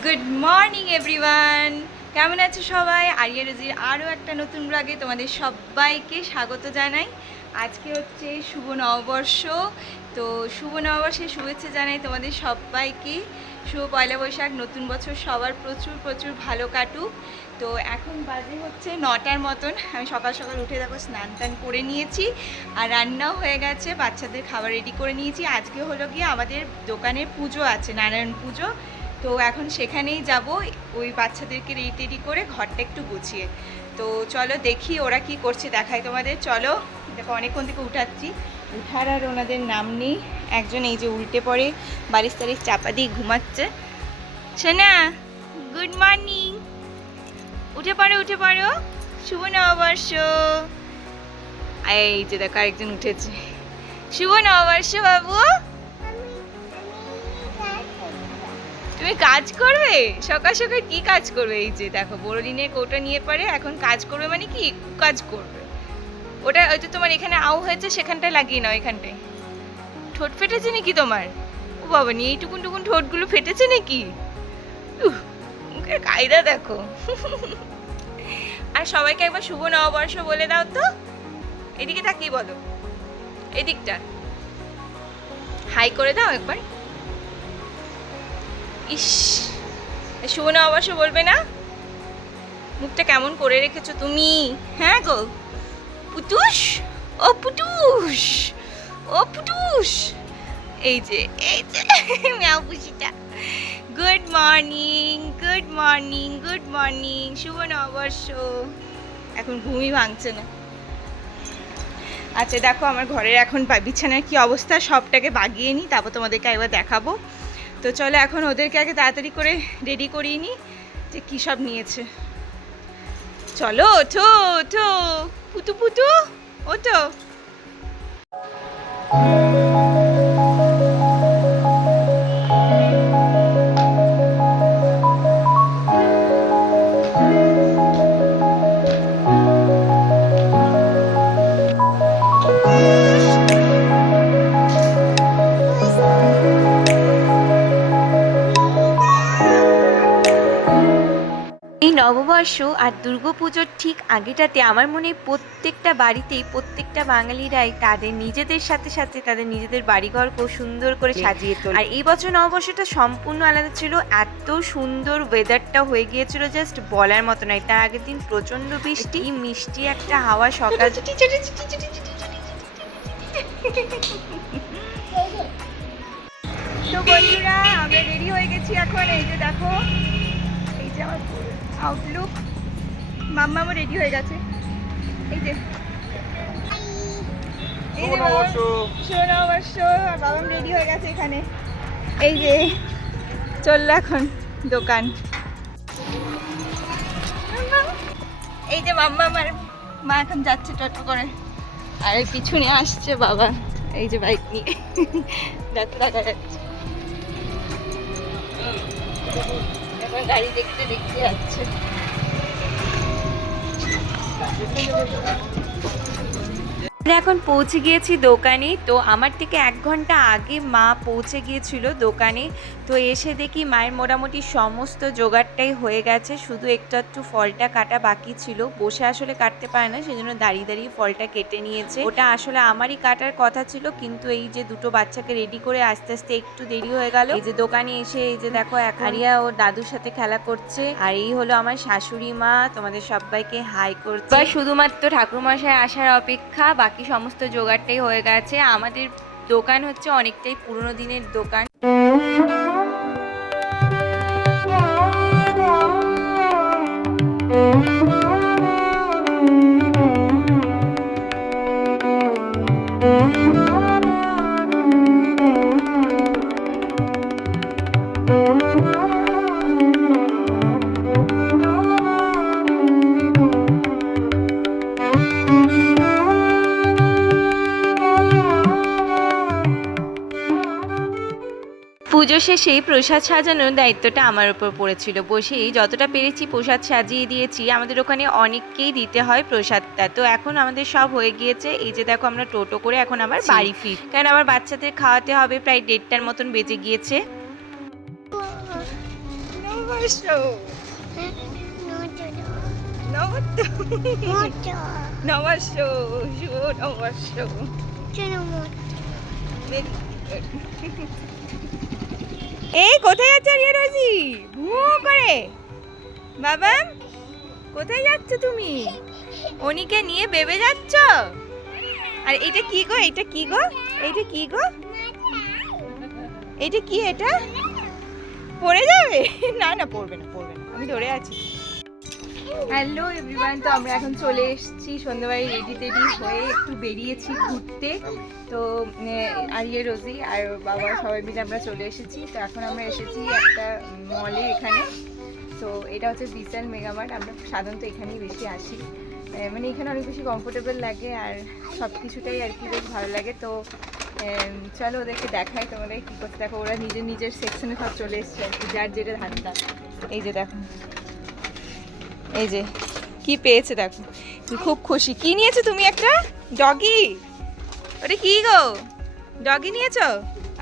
Good morning everyone, কেমন আছো সবাই? আরিয়া রোজির আরও একটা নতুন ব্লগে তোমাদের সবাইকে স্বাগত জানাই। আজকে হচ্ছে শুভ নববর্ষ, তো শুভ নববর্ষের শুভেচ্ছা জানাই তোমাদের সবাইকে। শুভ পয়লা বৈশাখ, নতুন বছর সবার প্রচুর প্রচুর ভালো কাটুক। তো এখন বাজে হচ্ছে 9টার মতন। আমি সকাল সকাল উঠে দেখো স্নান টান করে নিয়েছি, আর রান্নাও হয়ে গেছে, বাচ্চাদের খাবার রেডি করে নিয়েছি। আজকে হলো গিয়ে আমাদের দোকানে পুজো আছে, নারায়ণ পুজো। তো এখন সেখানেই যাব, ওই বাচ্চাদেরকে রেডি টেডি করে ঘরটা একটু গুছিয়ে। তো চলো দেখি ওরা কি করছে, দেখাই তোমাদের। চলো দেখো, অনেকক্ষণ থেকে উঠাচ্ছি, উঠার আর ওনাদের নাম নেই। একজন এই যে উল্টে পড়ে বারিশ তারিশ চাপা দিয়ে ঘুমাচ্ছে। শোনা, গুড মর্নিং, উঠে পড়ো উঠে পড়ো, শুভ নববর্ষ। এই যে দেখো আরেকজন উঠেছে। শুভ নববর্ষ বাবু। তুমি কাজ করবে সকাল সকাল? কি কাজ করবে? এই যে দেখো বোরোলিনের কৌটা নিয়ে পরে এখন কাজ করবে, মানে কি কাজ করবে? ওটা ওই যে তোমার এখানে আউ হয়েছে, সেখানটায় লাগিয়ে নাও। এখানটায় ঠোঁট ফেটেছে নাকি তোমার? ও বাবা, নিয়ে এইটুকুন টুকুন ঠোঁটগুলো ফেটেছে নাকি? মুখের কায়দা দেখো। আর সবাইকে একবার শুভ নববর্ষ বলে দাও তো। এদিকে তাকিয়ে বলো, এদিকটা হাই করে দাও একবার। ইস, শুভ নববর্ষ বলবে না? মুখটা কেমন করে রেখেছো তুমি, হ্যাঁ গো পুটুস? ও পুটুস, ও পুটুস, এই যে এই যে ম্যাও পুষিটা। Good morning, good morning, good morning, শুভ নববর্ষ। এখন ঘুমই ভাঙছে না। আচ্ছা দেখো আমার ঘরের এখন বিছানার কি অবস্থা, সবটাকে বাগিয়ে নিই, তারপর তোমাদেরকে একবার দেখাবো। তো চলো এখন ওদেরকে আগে তাড়াতাড়ি করে রেডি করিয়ে নিই, যে কী সব নিয়েছে। চলো ওঠো ওঠো, পুতু পুতু ওঠো। এই নববর্ষ আর দুর্গাপুজোর ঠিক আগেটাতে আমার মনে হয় প্রত্যেকটা বাড়িতেই প্রত্যেকটা বাঙালিরাই তাদের নিজেদের সাথে সাথে তাদের নিজেদের বাড়িঘর খুব সুন্দর করে সাজিয়ে তোলে। আর এই বছর নববর্ষটা সম্পূর্ণ আলাদা ছিল, এত সুন্দর ওয়েদারটা হয়ে গিয়েছিল জাস্ট বলার মতো নয়। তার আগের দিন প্রচন্ড বৃষ্টি, মিষ্টি একটা হাওয়া সকাল। তো বন্ধুরা আমরা রেডি হয়ে গেছি এখন। এই যে দেখো, এই যে আমার আউটলুক। মাম্মামও রেডি হয়ে গেছে, এই যে এই যে শুভ নববর্ষ, আর বাবাম রেডি হয়ে গেছে এখানে। এই যে চললো এখন দোকান। এই যে মাম্মা আমার মা এখন যাচ্ছে টোটো করে, আর এই পিছনে আসছে বাবা এই যে বাইক নিয়ে। দেখো দেখা যাচ্ছে, এখন গাড়ি দেখতে দেখতে যাচ্ছে। আমরা এখন পৌঁছে গিয়েছি দোকানে। তো আমার থেকে 1 ঘন্টা আগে মা পৌঁছে গিয়েছিল দোকানে। তো এসে দেখি মায়ের মোটামুটি সমস্ত জোগাড়টাই হয়ে গেছে, শুধু একটু ফলটা কাটা বাকি ছিল। বসে আসলে কাটতে পারে না, সেজন্য দাঁড়িয়ে দাঁড়িয়ে ফলটা কেটে নিয়েছে। ওটা আসলে আমারই কাটার কথা ছিল, কিন্তু এই যে দুটো বাচ্চাকে রেডি করে আস্তে আস্তে একটু দেরি হয়ে গেল। এই যে দোকানে এসে এই যে দেখো আরিয়া ওর দাদুর সাথে খেলা করছে। আর এই হলো আমার শাশুড়ি মা, তোমাদের সবাইকে হাই করছে। শুধুমাত্র ঠাকুরমশাই আসার অপেক্ষা, বাকি সমস্ত জোগাড়টাই হয়ে গেছে। আমাদের দোকান হচ্ছে অনেকটাই পুরনো দিনের দোকান। পুজো শেষে প্রসাদ সাজানোর দায়িত্বটা আমার উপর পড়েছিল। বসেই যতটা পেরেছি প্রসাদ সাজিয়ে দিয়েছি। আমাদের ওখানে অনেককেই দিতে হয় প্রসাদটা। তো এখন আমাদের সব হয়ে গিয়েছে। এই যে দেখো আমরা টোটো করে এখন আবার বাড়ি ফিরি, কারণ আমার বাচ্চাদের খাওয়াতে হবে। প্রায় 1:30টার মতন বেজে গিয়েছে। নববর্ষ নববর্ষ শুভ নববর্ষ। এই কোথায় যাচ্ছ রিয়া রোজি ভু করে? বাবা কোথায় যাচ্ছ তুমি? অনিকে নিয়ে বেবে যাচ্ছ? আর এটা কি গো, এটা কি গো, এইটা কি গো, এইটা কি, এটা পড়ে যাবে? না না পড়বে না, পড়বে না, আমি ধরে আছি। হ্যালো এভরিওয়ান, তো আমরা এখন চলে এসেছি সন্ধ্যাবেলায় রেডি টেডি হয়ে একটু বেরিয়েছি ঘুরতে। তো আরিয়া রোজি আর বাবা সবাই মিলে আমরা চলে এসেছি। তো এখন আমরা এসেছি একটা মলে এখানে। তো এটা হচ্ছে বিশাল মেগামার্ট। আমরা সাধারণত এখানেই বেশি আসি, মানে এখানে অনেক বেশি কমফোর্টেবল লাগে আর সব কিছুটাই আর কি বেশ ভালো লাগে। তো চলো ওদেরকে দেখাই তোমাদের কী করতে। দেখো ওরা নিজের নিজের সেকশনে সব চলে এসছে আর কি, যার যেটা ধান্দা। এই যে দেখো, এই যে কি পেয়েছে দেখো, খুব খুশি। কি নিয়েছো তুমি? একটা ডগি? ওটা কি গো, ডগি নিয়েছো?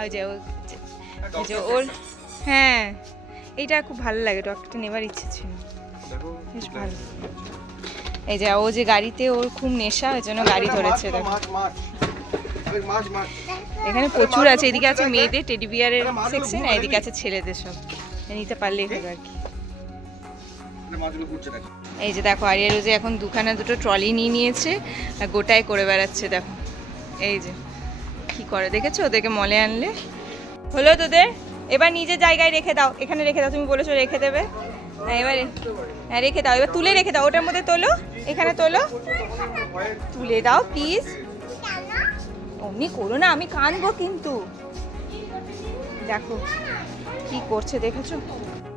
ওই যে ওই যে ওর, হ্যাঁ এইটা খুব ভালো লাগে, ডগটা নেবার ইচ্ছে ছিল, বেশ ভালো। এই যে ও যে গাড়িতে, ওর খুব নেশা, ওই জন্য গাড়ি ধরেছে। দেখো এখানে প্রচুর আছে, এদিকে আছে মেয়েদের টেডি বিয়ারের সেকশন, আর এদিকে আছে ছেলেদের সব, নিতে পারলেই হলো আর কি। এই যে দেখো আরিয়া রোজি এখন দুটো ট্রলি নিয়ে নিয়েছে আর গোটায় করে বেড়াচ্ছে। দেখো এই যে কি করে, দেখেছো ওদেরকে মলে আনলে? হলো তোদের, এবার নিজের জায়গায় রেখে দাও, এখানে রেখে দাও, তুমি বলেছো রেখে দেবে। হ্যাঁ এবারে, হ্যাঁ রেখে দাও, এবার তুলে রেখে দাও, ওটার মধ্যে তোলো, এখানে তোলো, তুলে দাও প্লিজ। অমনি করো না, আমি কানবো কিন্তু। দেখো কি করছে, দেখেছো?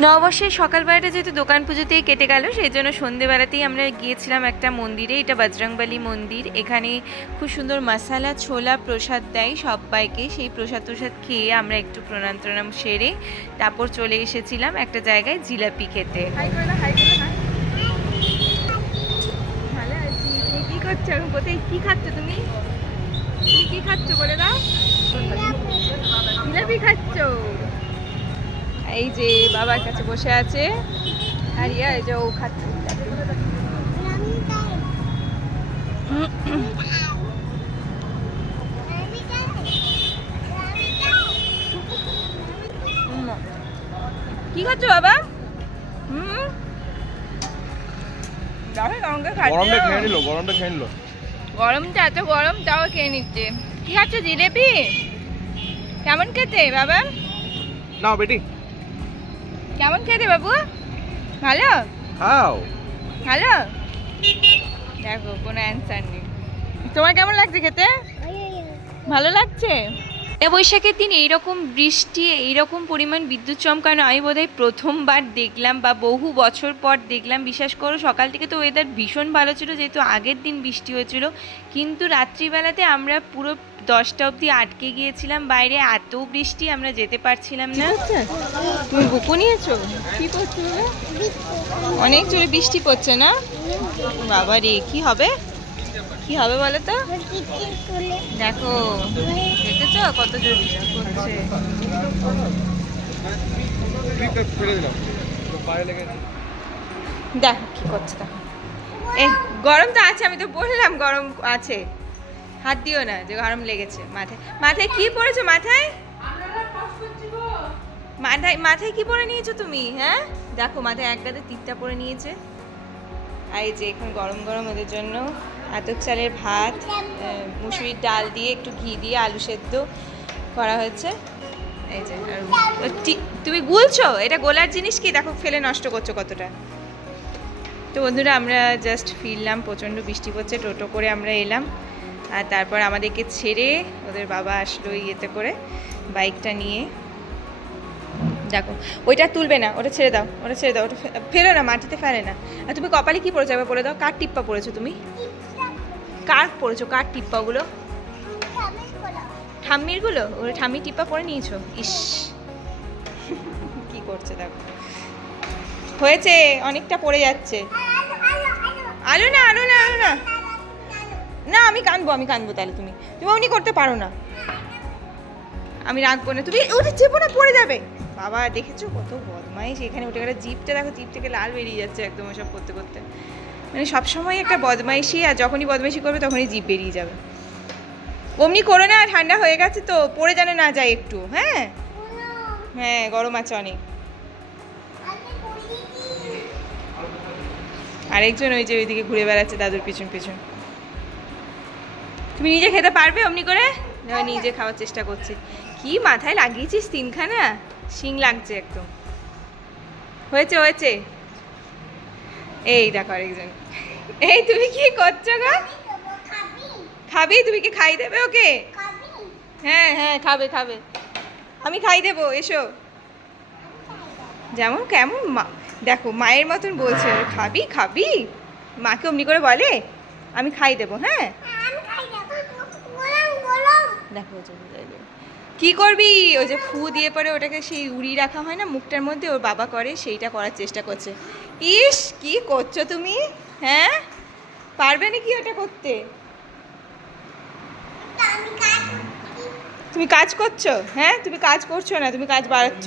নববর্ষের সকালবেলাটা যেহেতু দোকান পুজোতেই কেটে গেল, সেই জন্য সন্ধেবেলাতেই আমরা গিয়েছিলাম একটা মন্দিরে। এটা বজরংবলী মন্দির। এখানে খুব সুন্দর মশালা ছোলা প্রসাদ দেয় সবাইকে। সেই প্রসাদ খেয়ে আমরা একটু প্রণাম সেরে তারপর চলে এসেছিলাম একটা জায়গায় জিলাপি খেতে। ভালো আছি। তুমি কি করছো এখন? কোথায় কি খাচ্ছ তুমি? তুমি কি খাচ্ছ বলে দাও? জিলাপি খাচ্ছ? এই যে বাবার কাছে বসে আছে আরিয়া, এই যে ও খাচ্ছে। কি খাচ্ছ বাবা? গরমটা এত গরম তাও খেয়ে নিচ্ছে। কি খাচ্ছ? জিলেপি? কেমন খেতে বাবা? নাও বেটি, কেমন খেতে বাবু? ভালো খাও। ভালো? দেখো কোনো অ্যান্সার নেই। তোমার কেমন লাগছে খেতে? ভালো লাগছে? বৈশাখের দিন এইরকম বৃষ্টি, এইরকম পরিমাণ বিদ্যুৎ চমকানো আমি বোধহয় প্রথমবার দেখলাম, বা বহু বছর পর দেখলাম। বিশ্বাস করো সকাল থেকে তো ওয়েদার ভীষণ ভালো ছিল, যেহেতু আগের দিন বৃষ্টি হয়েছিল, কিন্তু রাত্রিবেলাতে আমরা পুরো 10টা অবধি আটকে গিয়েছিলাম বাইরে, এত বৃষ্টি আমরা যেতে পারছিলাম না। তুমি বুকু নিয়েছো? কি করছো? অনেক জোরে বৃষ্টি পড়ছে না বাবা রে? কি হবে, কি হবে বলো তো? দেখো দেখেছো কত জোরে বৃষ্টি পড়ছে। দেখো কি করছে, দেখো এই গরম তো আছে, আমি তো বললাম গরম আছে, হাত দিও না যে গরম লেগেছে। মাথায় মাথায় কি পরেছো? মাথায় মাথায় মাথায় কি পরে নিয়েছো তুমি? হ্যাঁ দেখো মাথায় একটাতে তিতটা পরে নিয়েছে। আর এই যে এখন গরম গরম ওদের জন্য আতপ চালের ভাত, মুসুরির ডাল দিয়ে একটু ঘি দিয়ে আলু সেদ্ধ করা হয়েছে। এই যে তুমি গুলছো, এটা গোলার জিনিস কি? দেখো ফেলে নষ্ট করছো কতটা। তো বন্ধুরা আমরা জাস্ট ফিরলাম, প্রচণ্ড বৃষ্টি পড়ছে, টোটো করে আমরা এলাম, আর তারপর আমাদেরকে ছেড়ে ওদের বাবা আসলো ইয়েতে করে বাইকটা নিয়ে। দেখো ওইটা তুলবে না, ওটা ছেড়ে দাও, ওটা ছেড়ে দাও, ওটা ফেলো না, মাটিতে ফেলে না। আর তুমি কপালে কি পড়েছো একবার বলে দাও? কার টিপ্পা পড়েছো তুমি? কার পড়েছো? কার টিপ্পাগুলো? ঠাম্মির গুলো? ওরা ঠাম্মি টিপ্পা পরে নিয়েছো? ইস কি করছে দেখো, হয়েছে অনেকটা পড়ে যাচ্ছে। আলো না, আলো না, আলো না, না আমি কানবো, আমি কানবো তাহলে। তুমি তুমি অমনি করতে পারো না, আমি রাখবো না। তুমি ওটা চেপো না, পড়ে যাবে। বাবা দেখেছো কত বদমাইশ, এখানে উঠে গেলে জিভটা দেখো, জিভ থেকে লাল বেরিয়ে যাচ্ছে একদম ওসব করতে করতে। মানে সবসময় একটা বদমাইশি, আর যখনই বদমাইশি করবে তখনই জিভ বেরিয়ে যাবে। অমনি করো না, ঠান্ডা হয়ে গেছে তো, পড়ে যেন না যায় একটু। হ্যাঁ হ্যাঁ, গরম আছে অনেক। আরেকজন ওই যে ওইদিকে ঘুরে বেড়াচ্ছে দাদুর পিছন পিছন। তুমি নিজে খেতে পারবে অমনি করে? না, নিজে খাওয়ার চেষ্টা করছে। কি মাথায় লাগিয়েছিস তিনখানা, শিং লাগছে একদম। হয়েছে হয়েছে। এই দেখো আরেকজন। এই তুমি কি করছো গো? খাবি? তুমি কি খাই দেবে ওকে? হ্যাঁ হ্যাঁ, খাবে খাবে, আমি খাই দেবো, এসো। যেমন কেমন মা, দেখো মায়ের মতন বলছে, খাবি খাবি, মাকে অমনি করে বলে আমি খাই দেবো। হ্যাঁ দেখো কি করবি, ওই যে ফু দিয়ে পরে ওটাকে সেই উড়িয়ে রাখা হয় না মুখটার মধ্যে, ওর বাবা করে সেইটা করার চেষ্টা করছে। ইস কি করছো তুমি? হ্যাঁ পারবে নাকি ওটা করতে? তুমি কাজ করছো? হ্যাঁ তুমি কাজ করছো না, তুমি কাজ বাড়াচ্ছ।